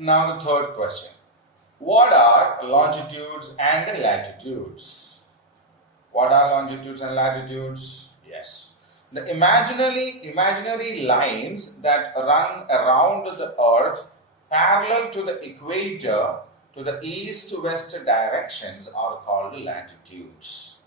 Now the third question. What are longitudes and latitudes? What are longitudes and latitudes? Yes. The imaginary lines that run around the earth parallel to the equator to the east-west directions are called latitudes.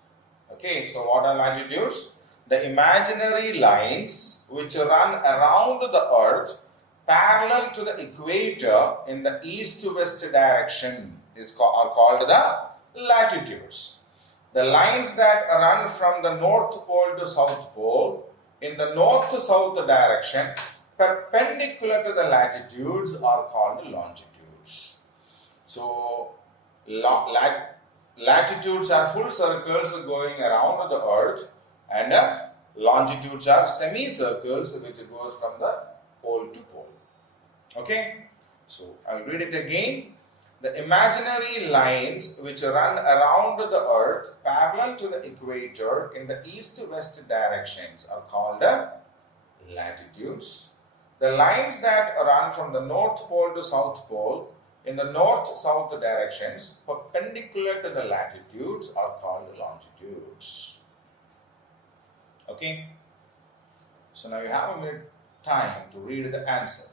Okay, so what are latitudes? The imaginary lines which run around the earth parallel to the equator in the east-west direction are called the latitudes. The lines that run from the North Pole to South Pole in the north-south direction perpendicular to the latitudes are called longitudes. So, latitudes are full circles going around the earth, and longitudes are semicircles which goes from the pole to pole. Okay, so I'll read it again. The imaginary lines which run around the earth parallel to the equator in the east-west directions are called latitudes. The lines that run from the North Pole to South Pole in the north-south directions perpendicular to the latitudes are called longitudes. Okay, so now you have a minute time to read the answer.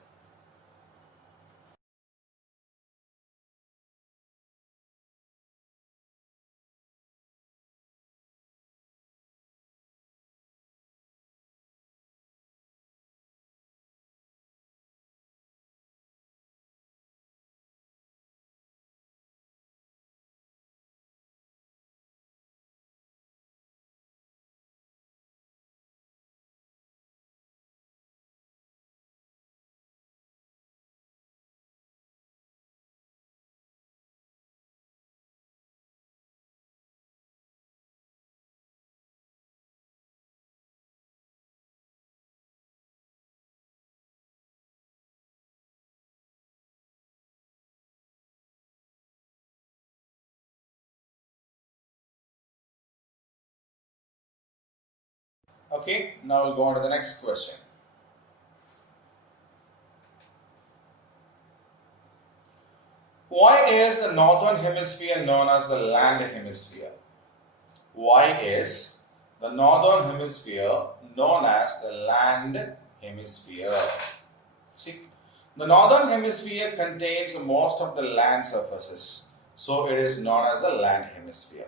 Okay, now we'll go on to the next question. Why is the northern hemisphere known as the land hemisphere? Why is the northern hemisphere known as the land hemisphere? See, the northern hemisphere contains most of the land surfaces, so it is known as the land hemisphere.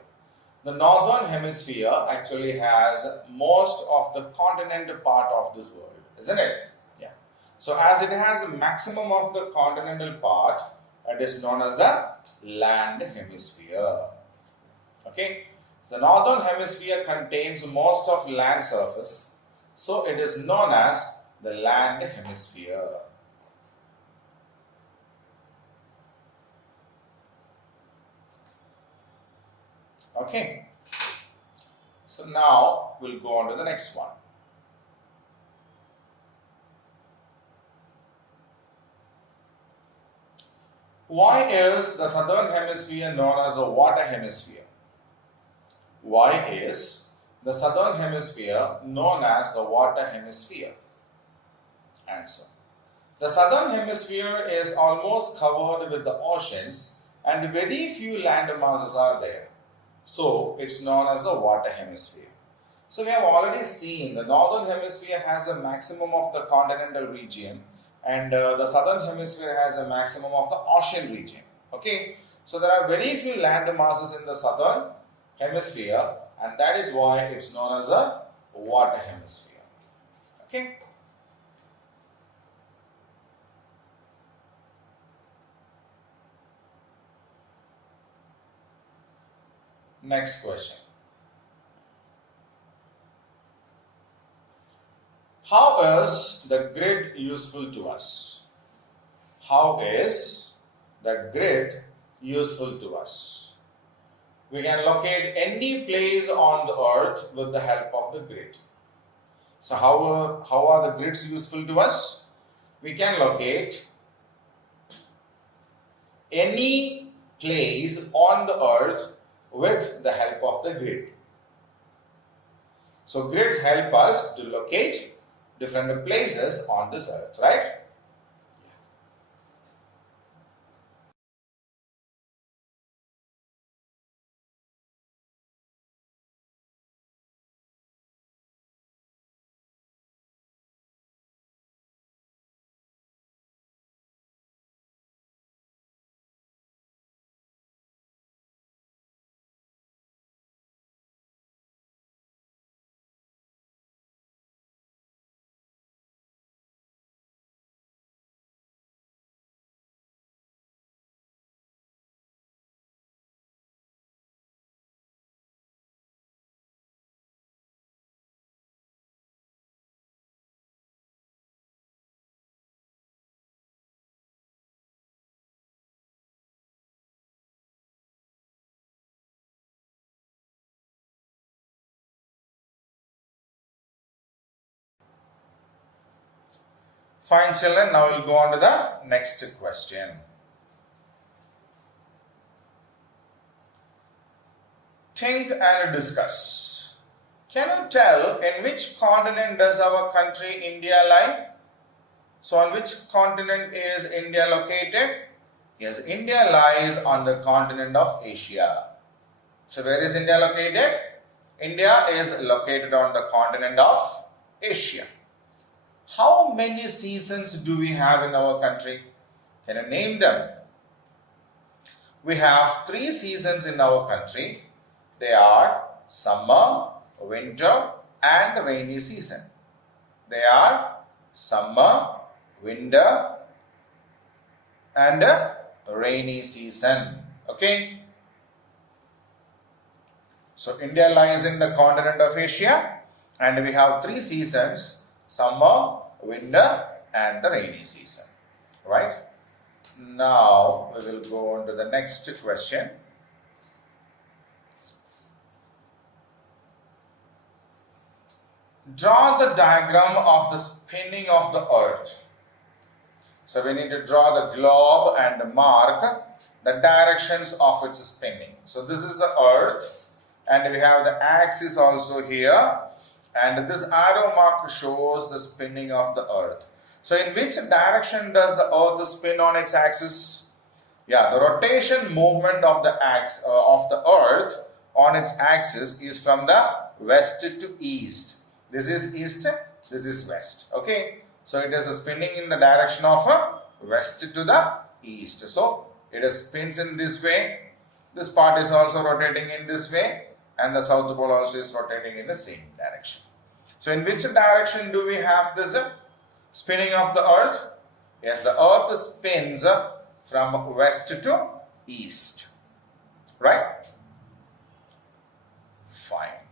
The northern hemisphere actually has most of the continental part of this world, isn't it? Yeah. So as it has a maximum of the continental part, it is known as the land hemisphere. Okay. The northern hemisphere contains most of land surface, so it is known as the land hemisphere. Okay, so now we'll go on to the next one. Why is the southern hemisphere known as the water hemisphere? Why is the southern hemisphere known as the water hemisphere? Answer. The southern hemisphere is almost covered with the oceans and very few land masses are there. So, it's known as the water hemisphere. So, we have already seen the northern hemisphere has a maximum of the continental region and the southern hemisphere has a maximum of the ocean region. Okay. So, there are very few land masses in the southern hemisphere and that is why it's known as the water hemisphere. Okay. Next question. How is the grid useful to us? How is the grid useful to us? We can locate any place on the earth with the help of the grid. So how are the grids useful to us? We can locate any place on the earth with the help of the grid. So grids help us to locate different places on this earth, right? Fine children, now we'll go on to the next question. Think and discuss. Can you tell in which continent does our country India lie? So on which continent is India located? Yes, India lies on the continent of Asia. So where is India located? India is located on the continent of Asia. How many seasons do we have in our country? Can you name them? We have 3 seasons in our country. They are summer, winter and rainy season. They are summer, winter and rainy season. Okay. So India lies in the continent of Asia and we have 3 seasons: summer, winter and the rainy season. Right. Now we will go on to the next question. Draw the diagram of the spinning of the earth. So we need to draw the globe and mark the directions of its spinning. So this is the earth and we have the axis also here, and this arrow mark shows the spinning of the earth. So in which direction does the earth spin on its axis? Yeah, the rotation movement of the earth on its axis is from the west to east. This is east, this is west. Okay, so it is spinning in the direction of west to the east. So it spins in this way. This part is also rotating in this way, and the south pole also is rotating in the same direction. So in which direction do we have this spinning of the earth? Yes, the earth spins from west to east. Right? Fine.